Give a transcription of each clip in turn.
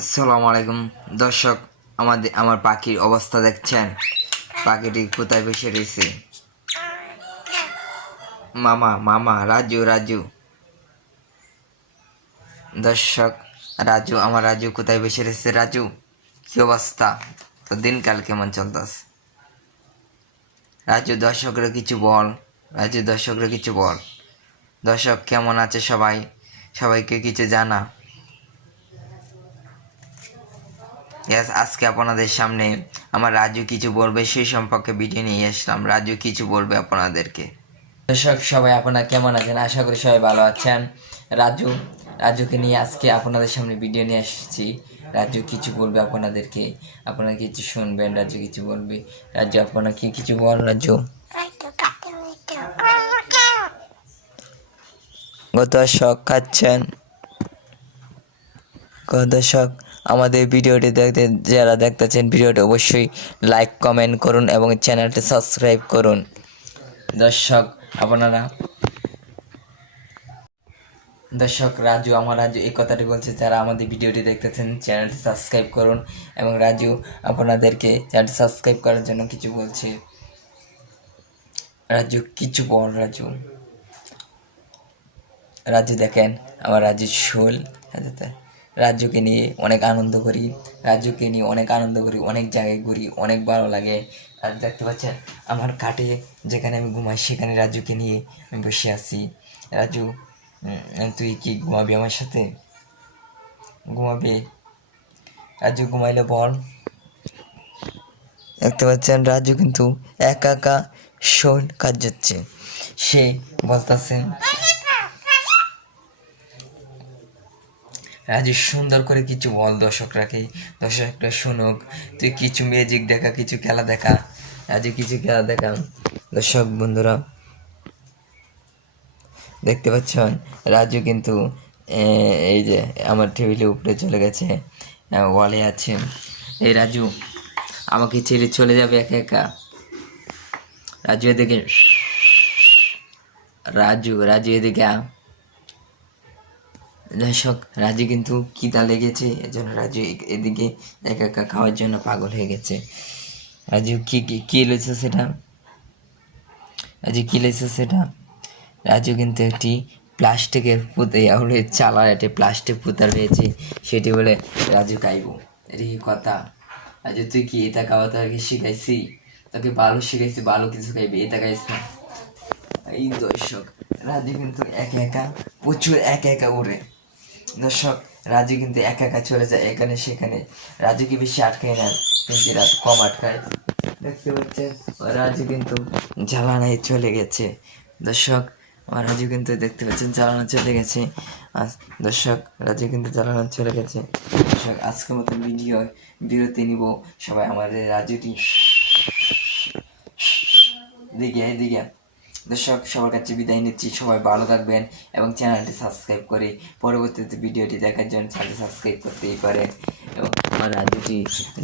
আসসালামু আলাইকুম দর্শক, আমার পাখির অবস্থা দেখছেন। পাখিটি কোথায় বসে রয়েছে? মামা মামা রাজু রাজু দর্শক, আমার রাজু কোথায় বসে রয়েছে? রাজু, কি অবস্থা? তো দিনকাল কেমন চলতেছে? রাজু, দর্শকরা কিছু বল। রাজু, দর্শকরা কিছু বল। দর্শক কেমন আছে সবাই? সবাইকে কিছু জানা। আজকে আপনাদের সামনে আমার রাজু কিছু বলবে, সেই সম্পর্কে ভিডিও নিয়ে আসলাম। রাজু কিছু বলবে আপনাদেরকে। দর্শক সবাই আপনারা কেমন আছেন? আশা করি সবাই ভালো আছেন। রাজুকে নিয়ে আজকে আপনাদের সামনে ভিডিও নিয়ে আসছি। রাজু কিছু বলবে আপনাদেরকে, আপনারা কিছু শুনবেন। রাজু কিছু বলবে। রাজু, আপনারা কি কিছু বল। রাজু, দর্শক খাচ্ছেন। দর্শক, আমাদের ভিডিওটি যারা দেখতেছেন, ভিডিওটি অবশ্যই লাইক কমেন্ট করুন এবং চ্যানেলটি সাবস্ক্রাইব করুন। দর্শক আমার রাজু এই কথাটি বলছে, যারা আমাদের ভিডিওটি দেখতেছেন চ্যানেলটি সাবস্ক্রাইব করুন। এবং রাজু আপনাদেরকে চ্যানেলটি সাবস্ক্রাইব করার জন্য কিছু বলছে। রাজু কিছু বল। রাজু দেখেন, আমার রাজুর শোল। রাজুকে নিয়ে অনেক আনন্দ করি। অনেক জায়গায় ঘুরি, অনেক ভালো লাগে। আর দেখতে পাচ্ছেন আমার কাটে, যেখানে আমি ঘুমাই সেখানে রাজুকে নিয়ে আমি বসে আছি। রাজু, তুই কি ঘুমাবি আমার সাথে? ঘুমাবি? রাজু ঘুমাইলে বল। দেখতে পাচ্ছেন রাজু কিন্তু একা একা শোল কাজ যাচ্ছে। সে বলতেছেন, রাজু সুন্দর করে কিছু বল দর্শকরা শুনুক। তুই কিছু ম্যাজিক দেখা, কিছু খেলা দেখা। রাজু কিছু খেলা দেখা। দর্শক বন্ধুরা দেখতে পাচ্ছেন রাজু কিন্তু এই যে আমার টেবিলের উপরে চলে গেছে, ওয়ালে আছে। এই রাজু আমাকে ছেড়ে চলে যাবে একা একা? রাজু এদিকে, রাজু এদিকে। দর্শক, রাজু কিন্তু খিদা লেগেছে, এজন্য রাজু এদিকে একা একা খাওয়ার জন্য পাগল হয়ে গেছে। রাজু কি লইছে সেটা? রাজু কিন্তু একটি প্লাস্টিকের পুঁতে একটি প্লাস্টিক পুঁতা রয়েছে, সেটি বলে রাজু খাইব। এটা কি কথা? রাজু, তুই কি এটা খাওয়া তোকে শিখাইছি? তোকে ভালো শিখাইছি, ভালো কিছু খাইবি, এটা খাইছ না। এই দর্শক, রাজু কিন্তু প্রচুর একা একা উড়ে। দর্শক, রাজু কিন্তু একা একা চলে যায় এখানে সেখানে। রাজু কি বেশি আটকায় না, কিন্তু কম আটকায়। দেখতে পাচ্ছেন রাজু কিন্তু জ্বালানায় চলে গেছে। দর্শক, আমার রাজু কিন্তু দেখতে পাচ্ছেন জ্বালানো চলে গেছে। দর্শক, রাজু কিন্তু জ্বালানো চলে গেছে। দর্শক, আজকের মতো বিরতি নিব। সবাই আমাদের রাজুটি দিকে দর্শক, সবার কাছে বিদায় নিচ্ছি। সবাই ভালো থাকবেন এবং চ্যানেলটি সাবস্ক্রাইব করে পরবর্তীতে ভিডিওটি দেখার জন্য চ্যানেলটি সাবস্ক্রাইব করতেই পারেন। এবং আমার রাজুটি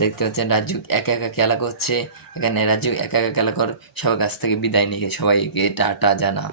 দেখতে পাচ্ছেন, রাজু একা একা খেলা করছে। এখানে রাজু একা একা খেলা কর। সবার কাছ থেকে বিদায় নিয়ে সবাইকে টাটা জানা।